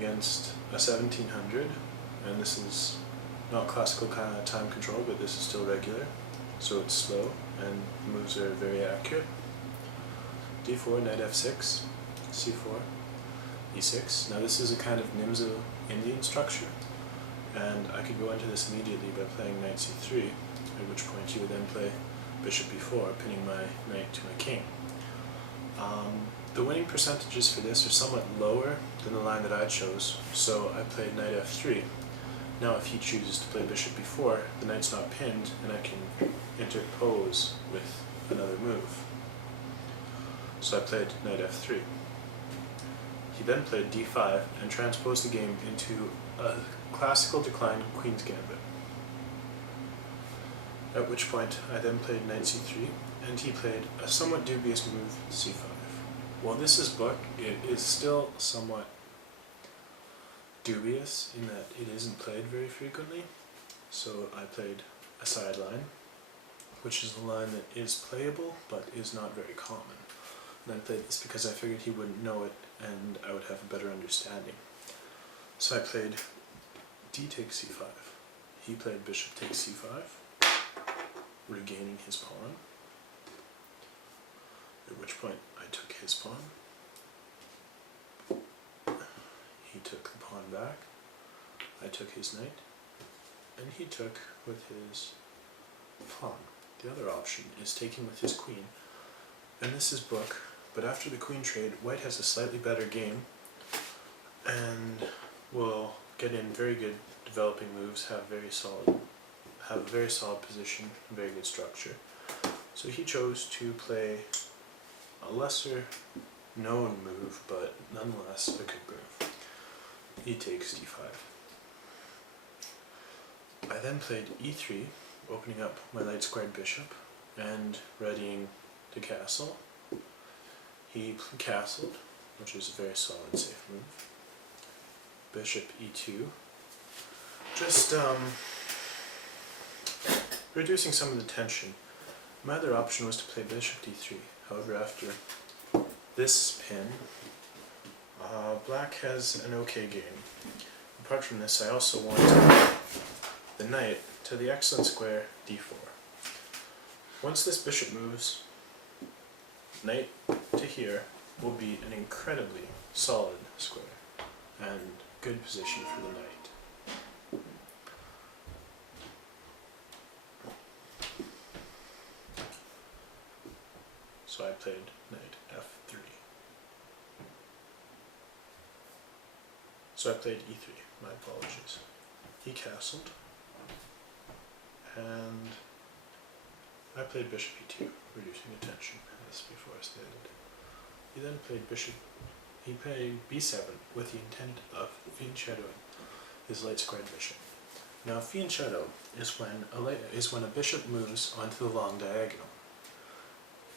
against a 1700, and this is not classical kind of time control, but this is still regular, so it's slow and the moves are very accurate. d4, knight f6, c4, e6. Now this is a kind of Nimzo Indian structure, and I could go into this immediately by playing knight c3, at which point you would then play bishop b4, pinning my knight to my king. The winning percentages for this are somewhat lower than the line that I chose, so I played knight f3. Now if he chooses to play bishop b4, the knight's not pinned, and I can interpose with another move. So I played knight f3. He then played d5 and transposed the game into a classical declined queen's gambit. At which point I then played knight c3, and he played a somewhat dubious move, c5. While this is book, it is still somewhat dubious in that it isn't played very frequently. So I played a sideline, which is a line that is playable but is not very common. And I played this because I figured he wouldn't know it and I would have a better understanding. So I played d takes c5. He played bishop takes c5, regaining his pawn, at which point I took his pawn. He took the pawn back, I took his knight, and he took with his pawn. The other option is taking with his queen, and this is book, but after the queen trade, white has a slightly better game, and will get in very good developing moves, have a very solid position, very good structure. So he chose to play a lesser known move, but nonetheless a good move. He takes d5. I then played e3, opening up my light squared bishop and readying to castle. He castled, which is a very solid, safe move. Bishop e2. Just reducing some of the tension. My other option was to play bishop d3. However, after this pin, black has an okay game. Apart from this, I also want the knight to the excellent square d4. Once this bishop moves, knight to here will be an incredibly solid square and good position for the knight. So I played knight f3. So I played e3, my apologies. He castled, and I played bishop e2, reducing the tension, as before I stated. He then played he played b7 with the intent of fianchettoing his light squared bishop. Now fianchetto is when a bishop moves onto the long diagonal.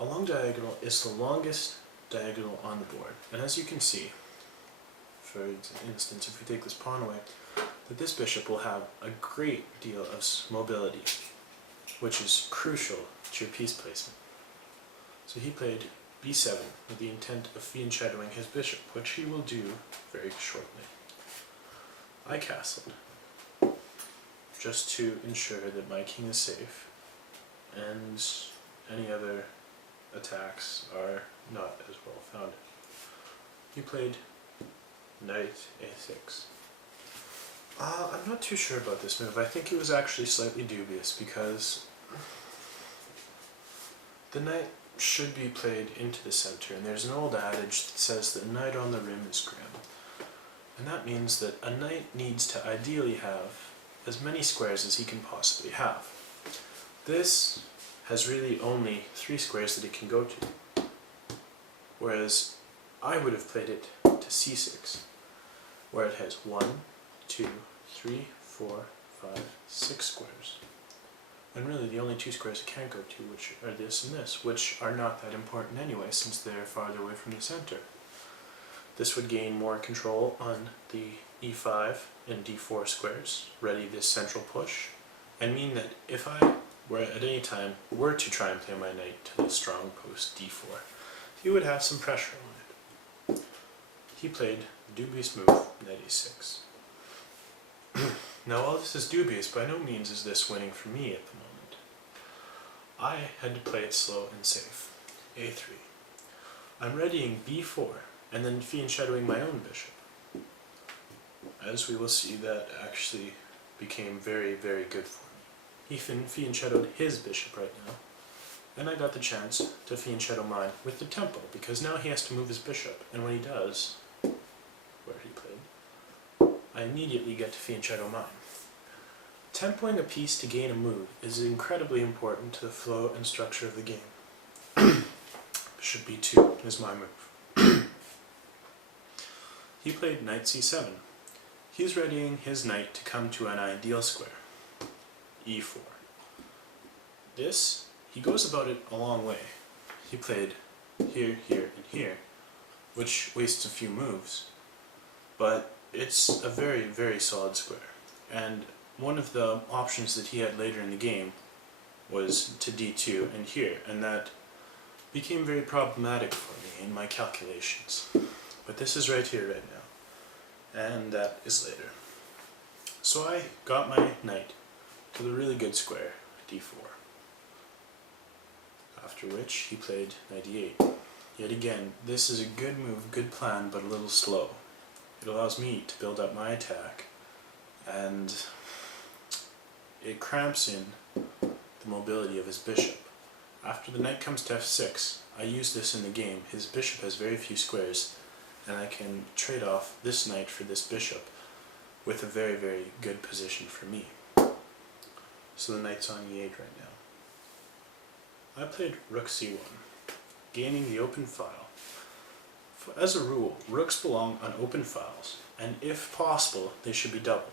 A long diagonal is the longest diagonal on the board, and as you can see, for instance, if we take this pawn away, that this bishop will have a great deal of mobility, which is crucial to your piece placement. So he played b7 with the intent of fianchettoing his bishop, which he will do very shortly. I castled, just to ensure that my king is safe, and any other attacks are not as well founded. He played knight a6. I'm not too sure about this move. I think it was actually slightly dubious because the knight should be played into the center, and there's an old adage that says that knight on the rim is grim. And that means that a knight needs to ideally have as many squares as he can possibly have. This has really only 3 squares that it can go to, whereas I would have played it to c6, where it has 1, 2, 3, 4, 5, 6 squares. And really the only 2 squares it can't go to, which are this and this, which are not that important anyway since they're farther away from the center. This would gain more control on the e5 and d4 squares, ready this central push, and mean that if I were at any time were to try and play my knight to the strong post d4, he would have some pressure on it. He played dubious move, knight e6. Now while this is dubious, by no means is this winning for me at the moment. I had to play it slow and safe. a3. I'm readying b4, and then fianchettoing my own bishop. As we will see, that actually became very, very good for me. He fianchettoed his bishop right now, and I got the chance to fianchetto mine with the tempo, because now he has to move his bishop, and when he does, where he played, I immediately get to fianchetto mine. Tempoing a piece to gain a move is incredibly important to the flow and structure of the game. Bishop b2 is my move. He played knight c7. He's readying his knight to come to an ideal square, e4. This, he goes about it a long way. He played here, here, and here, which wastes a few moves, but it's a very, very solid square. And one of the options that he had later in the game was to d2 and here, and that became very problematic for me in my calculations. But this is right here, right now, and that is later. So I got my knight to the really good square, d4. After which he played knight e8. Yet again, this is a good move, good plan, but a little slow. It allows me to build up my attack, and it cramps in the mobility of his bishop. After the knight comes to f6, I use this in the game. His bishop has very few squares, and I can trade off this knight for this bishop with a very, very good position for me. So the knight's on e8 right now. I played rook c1, gaining the open file. As a rule, rooks belong on open files, and if possible, they should be doubled.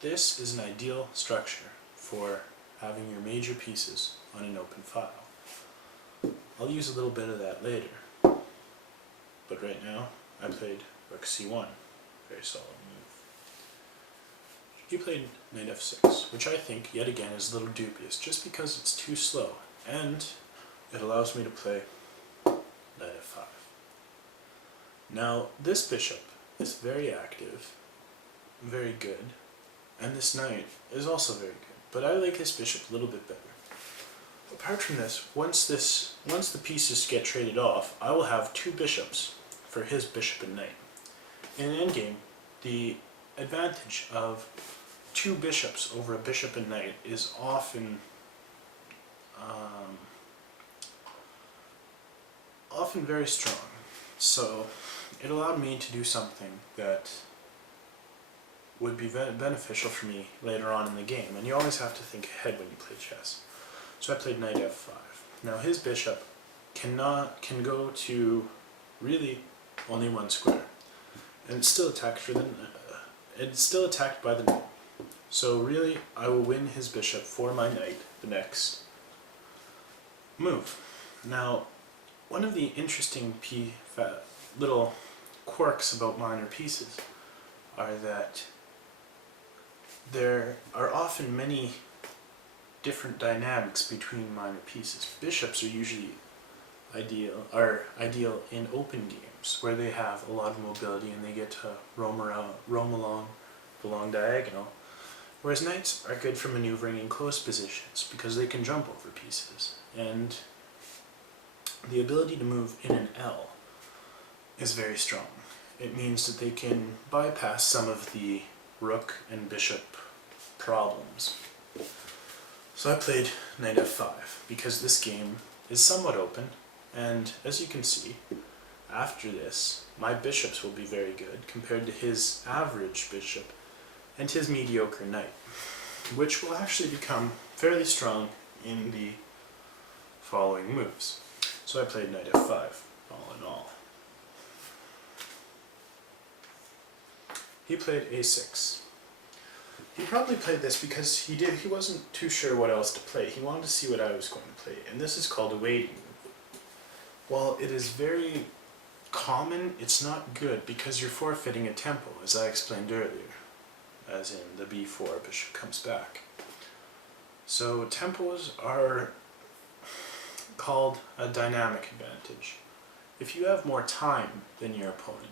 This is an ideal structure for having your major pieces on an open file. I'll use a little bit of that later, but right now I played rook c1, very solid move. He played knight f6, which I think, yet again, is a little dubious, just because it's too slow, and it allows me to play knight f5. Now, this bishop is very active, very good, and this knight is also very good, but I like this bishop a little bit better. Apart from this, once the pieces get traded off, I will have two bishops for his bishop and knight. In an endgame, the advantage of two bishops over a bishop and knight is often very strong. So it allowed me to do something that would be beneficial for me later on in the game, and you always have to think ahead when you play chess. So I played knight f5. Now his bishop can go to really only one square, and it's still attacked by the knight. So really, I will win his bishop for my knight the next move. Now, one of the interesting little quirks about minor pieces are that there are often many different dynamics between minor pieces. Bishops are usually ideal in open games where they have a lot of mobility and they get to roam along the long diagonal, whereas knights are good for maneuvering in close positions because they can jump over pieces, and the ability to move in an L is very strong. It means that they can bypass some of the rook and bishop problems. So I played knight f5 because this game is somewhat open, and as you can see, after this, my bishops will be very good compared to his average bishop and his mediocre knight, which will actually become fairly strong in the following moves. So I played knight f5, all in all. He played a6. He probably played this because he wasn't too sure what else to play. He wanted to see what I was going to play, and this is called a waiting move. While it is very common, it's not good because you're forfeiting a tempo, as I explained earlier, as in the b4 bishop comes back. So tempos are called a dynamic advantage, If you have more time than your opponent,